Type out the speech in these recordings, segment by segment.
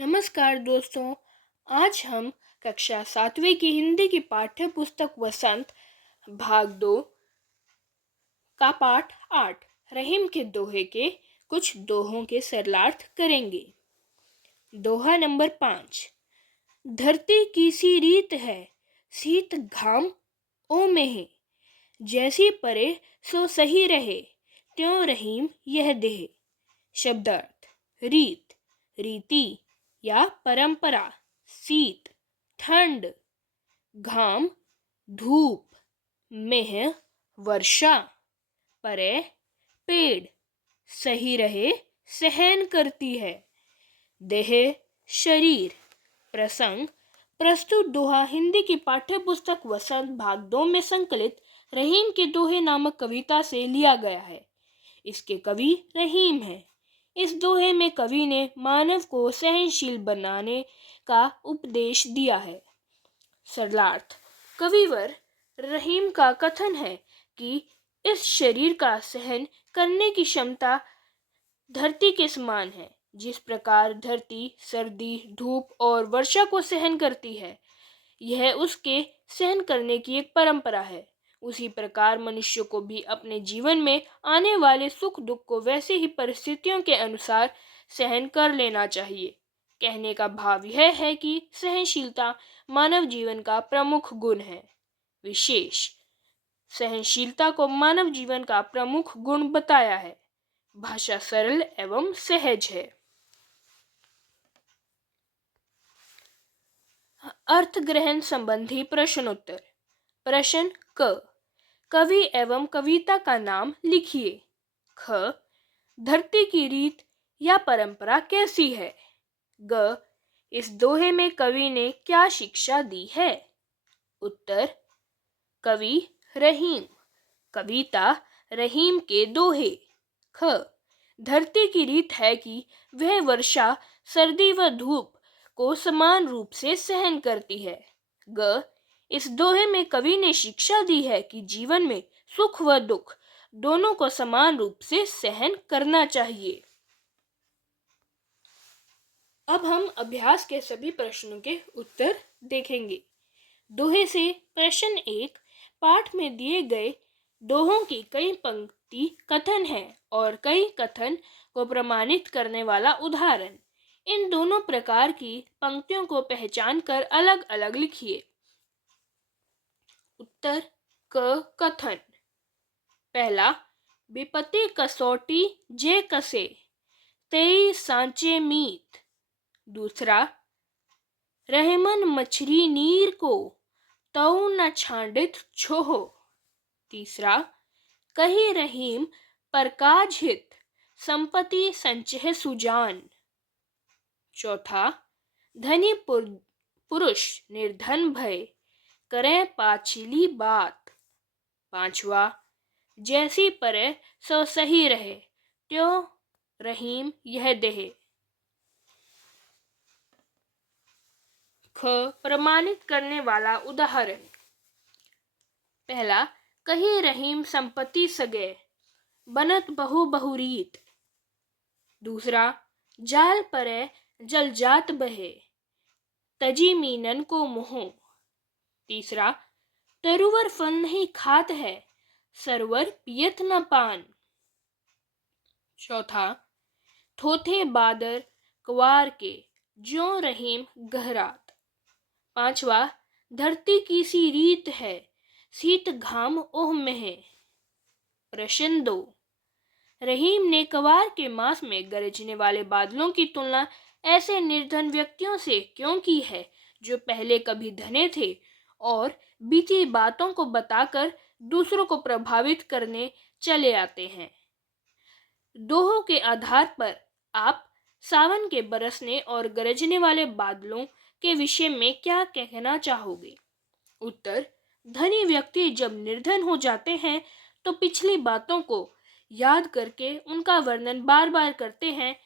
नमस्कार दोस्तों। आज हम कक्षा 7वीं की हिंदी की पाठ्य पुस्तक वसंत भाग 2 का पाठ 8 रहीम के दोहे के कुछ दोहों के सरलार्थ करेंगे। दोहा नंबर 5। धरती की सी रीत है, शीत घाम ओ में, जैसी परे सो सही रहे, त्यों रहीम यह देह। शब्दार्थ: रीत, रीति या परंपरा, शीत ठंड, घाम धूप, मेह वर्षा, परे पेड़, सही रहे सहन करती है, देह शरीर। प्रसंग: प्रस्तुत दोहा हिंदी की पाठ्य पुस्तक वसंत भाग 2 में संकलित रहीम के दोहे नामक कविता से लिया गया है। इसके कवि रहीम हैं। इस दोहे में कवि ने मानव को सहनशील बनाने का उपदेश दिया है। सरलार्थ: कविवर रहीम का कथन है कि इस शरीर का सहन करने की क्षमता धरती के समान है। जिस प्रकार धरती सर्दी, धूप और वर्षा को सहन करती है, यह उसके सहन करने की एक परंपरा है। उसी प्रकार मनुष्य को भी अपने जीवन में आने वाले सुख दुख को वैसे ही परिस्थितियों के अनुसार सहन कर लेना चाहिए। कहने का भाव यह है कि सहनशीलता मानव जीवन का प्रमुख गुण है। विशेष सहनशीलता को मानव जीवन का प्रमुख गुण बताया है। भाषा सरल एवं सहज है। अर्थ ग्रहण संबंधी प्रश्नोत्तर। प्रश्न क, कवि एवं कविता का नाम लिखिए। ख, धरती की रीत या परंपरा कैसी है। ग, इस दोहे में कवि ने क्या शिक्षा दी है। उत्तर: कवि रहीम, कविता रहीम के दोहे। ख, धरती की रीत है कि वह वर्षा, सर्दी व धूप को समान रूप से सहन करती है। ग, इस दोहे में कवि ने शिक्षा दी है कि जीवन में सुख व दुख दोनों को समान रूप से सहन करना चाहिए। अब हम अभ्यास के सभी प्रश्नों के उत्तर देखेंगे। दोहे से प्रश्न 1। पाठ में दिए गए दोहों की कई पंक्ति कथन है और कई कथन को प्रमाणित करने वाला उदाहरण। इन दोनों प्रकार की पंक्तियों को पहचान कर अलग अलग लिखिए। उत्तर क, कथन। पहला, विपत्ति कसौटी जे कसे, तेई सांचे मीत। दूसरा, रहमन मछरी नीर को, तऊ न छांडित छोहो। तीसरा, कही रहीम परकाज हित, संपत्ति संचय सुजान। चौथा, धनी पुरुष निर्धन भय, करें पाछिली बात। पांचवा, जैसी परे सो सही रहे, त्यों रहीम यह देह। ख, प्रमाणित करने वाला उदाहरण। पहला, कही रहीम संपत्ति सगे, बनत बहु बहुरीत। दूसरा, जाल परे जल जात बहे, तजी मीनन को मोह। तीसरा, तरुवर फल नहीं खात है, सरवर पियत न पान। चौथा, थोथे बादर कवार के, ज्यों रहीम गहरात। पांचवा, धरती की सी रीत है, शीत घाम ओह में। प्रश्न 2। रहीम ने कवार के मास में गरजने वाले बादलों की तुलना ऐसे निर्धन व्यक्तियों से क्यों की है जो पहले कभी धने थे और बीती बातों को बताकर दूसरों को प्रभावित करने चले आते हैं। दोहों के आधार पर आप सावन के बरसने और गरजने वाले बादलों के विषय में क्या कहना चाहोगे। उत्तर: धनी व्यक्ति जब निर्धन हो जाते हैं तो पिछली बातों को याद करके उनका वर्णन बार बार करते हैं,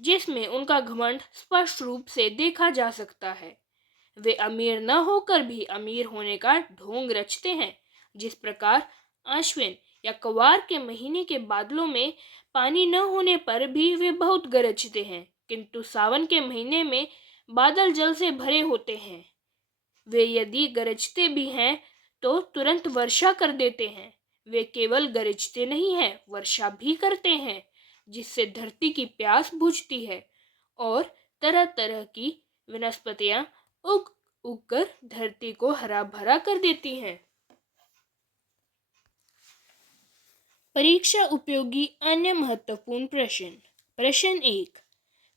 जिसमें उनका घमंड स्पष्ट रूप से देखा जा सकता है। वे अमीर न होकर भी अमीर होने का ढोंग रचते हैं। जिस प्रकार आश्विन या कवार के महीने के बादलों में पानी न होने पर भी वे बहुत गरजते हैं, किंतु सावन के महीने में बादल जल से भरे होते हैं। वे यदि गरजते भी हैं तो तुरंत वर्षा कर देते हैं। वे केवल गरजते नहीं हैं, वर्षा भी करते हैं, जिससे धरती की प्यास बुझती है और तरह तरह की वनस्पतियां उग उगकर धरती को हरा भरा कर देती हैं। परीक्षा उपयोगी अन्य महत्वपूर्ण प्रश्न। प्रश्न 1।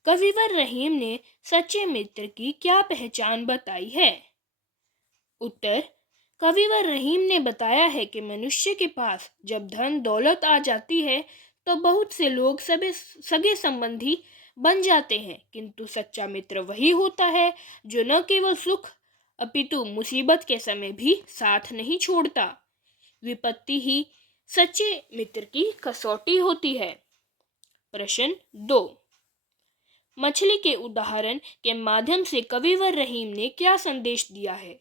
कविवर रहीम ने सच्चे मित्र की क्या पहचान बताई है? उत्तर। कविवर रहीम ने बताया है कि मनुष्य के पास जब धन दौलत आ जाती है तो बहुत से लोग सगे संबंधी बन जाते हैं, किंतु सच्चा मित्र वही होता है जो न केवल सुख अपितु मुसीबत के समय भी साथ नहीं छोड़ता। विपत्ति ही सच्चे मित्र की कसौटी होती है। प्रश्न 2। मछली के उदाहरण के माध्यम से कविवर रहीम ने क्या संदेश दिया है?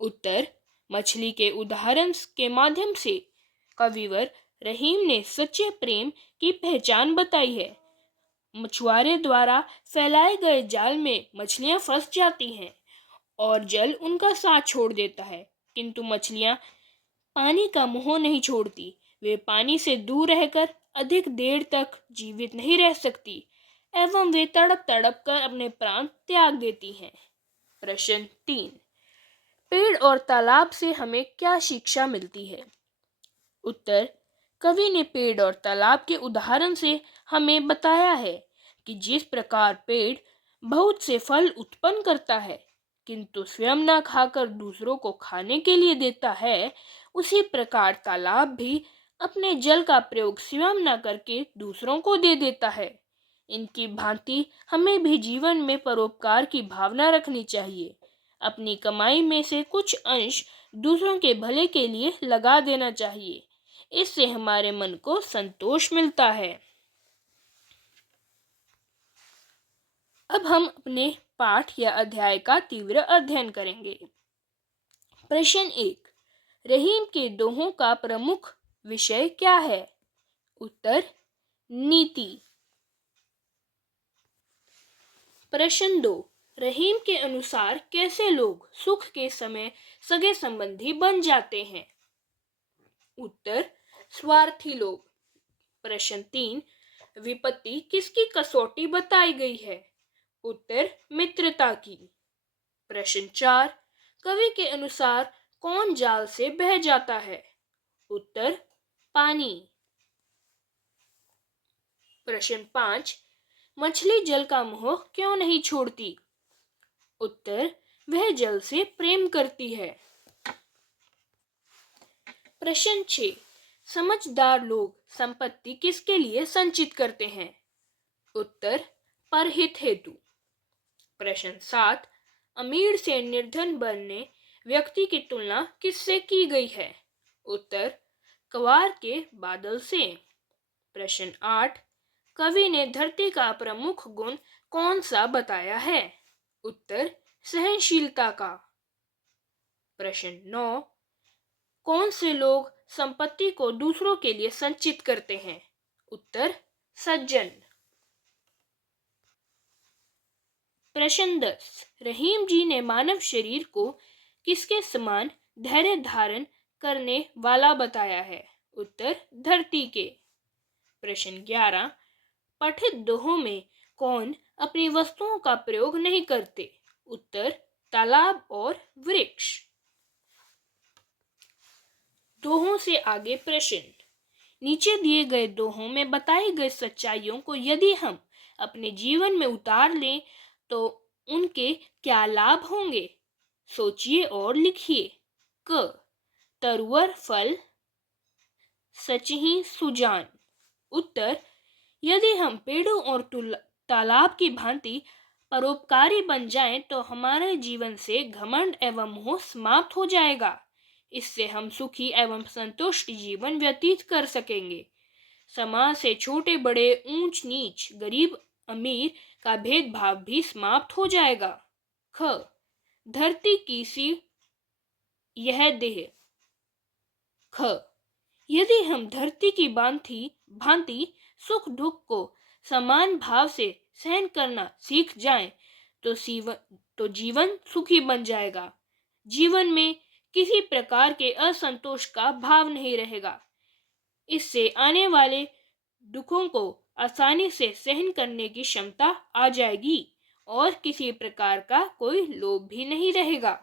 उत्तर। मछली के उदाहरण के माध्यम से कविवर रहीम ने सच्चे प्रेम की पहचान बताई है। मछुआरे द्वारा फैलाए गए जाल में मछलियां फंस जाती हैं और जल उनका साथ छोड़ देता है, किंतु मछलियां पानी का मोह नहीं छोड़ती। वे पानी से दूर रहकर अधिक देर तक जीवित नहीं रह सकती एवं वे तड़प तड़प कर अपने प्राण त्याग देती हैं। प्रश्न 3। पेड़ और तालाब से हमें क्या शिक्षा मिलती है? उत्तर। कवि ने पेड़ और तालाब के उदाहरण से हमें बताया है कि जिस प्रकार पेड़ बहुत से फल उत्पन्न करता है किंतु स्वयं न खाकर दूसरों को खाने के लिए देता है, उसी प्रकार तालाब भी अपने जल का प्रयोग स्वयं न करके दूसरों को दे देता है। इनकी भांति हमें भी जीवन में परोपकार की भावना रखनी चाहिए। अपनी कमाई में से कुछ अंश दूसरों के भले के लिए लगा देना चाहिए। इससे हमारे मन को संतोष मिलता है। अब हम अपने पाठ या अध्याय का तीव्र अध्ययन करेंगे। प्रश्न 1। रहीम के दोहों का प्रमुख विषय क्या है? उत्तर। नीति। प्रश्न 2। रहीम के अनुसार कैसे लोग सुख के समय सगे संबंधी बन जाते हैं? उत्तर। स्वार्थी लोग। प्रश्न 3। विपत्ति किसकी कसौटी बताई गई है? उत्तर। मित्रता की। प्रश्न 4। कवि के अनुसार कौन जाल से बह जाता है? उत्तर। पानी। प्रश्न 5। मछली जल का मोह क्यों नहीं छोड़ती? उत्तर। वह जल से प्रेम करती है। प्रश्न 6। समझदार लोग संपत्ति किसके लिए संचित करते हैं? उत्तर। परहित हेतु। प्रश्न 7। अमीर से निर्धन बनने व्यक्ति की तुलना किससे की गई है? उत्तर। कवार के बादल से। प्रश्न 8। कवि ने धरती का प्रमुख गुण कौन सा बताया है? उत्तर। सहनशीलता का। प्रश्न 9। कौन से लोग संपत्ति को दूसरों के लिए संचित करते हैं? उत्तर। सज्जन। प्रश्न 10। रहीम जी ने मानव शरीर को किसके समान धैर्य धारण करने वाला बताया है? उत्तर। धरती के। प्रश्न 11। पठित दोहों में कौन अपनी वस्तुओं का प्रयोग नहीं करते? उत्तर। तालाब और वृक्ष। दोहों से आगे प्रश्न। नीचे दिए गए दोहों में बताई गई सच्चाइयों को यदि हम अपने जीवन में उतार लें तो उनके क्या लाभ होंगे? सोचिए और लिखिए। क। तरुवर फल सच ही सुजान। उत्तर। यदि हम पेड़ों और तालाब की भांति परोपकारी बन जाएं तो हमारे जीवन से घमंड एवं मोह समाप्त हो जाएगा। इससे हम सुखी एवं संतुष्ट जीवन व्यतीत कर सकेंगे। समाज से छोटे बड़े, ऊंच नीच, गरीब अमीर का भेदभाव भी समाप्त हो जाएगा। ख। धरती की सी यह देह। ख। यदि हम धरती की भांति सुख दुख को समान भाव से सहन करना सीख जाएं तो जीवन सुखी बन जाएगा। जीवन में किसी प्रकार के असंतोष का भाव नहीं रहेगा। इससे आने वाले दुखों को आसानी से सहन करने की क्षमता आ जाएगी और किसी प्रकार का कोई लोभ भी नहीं रहेगा।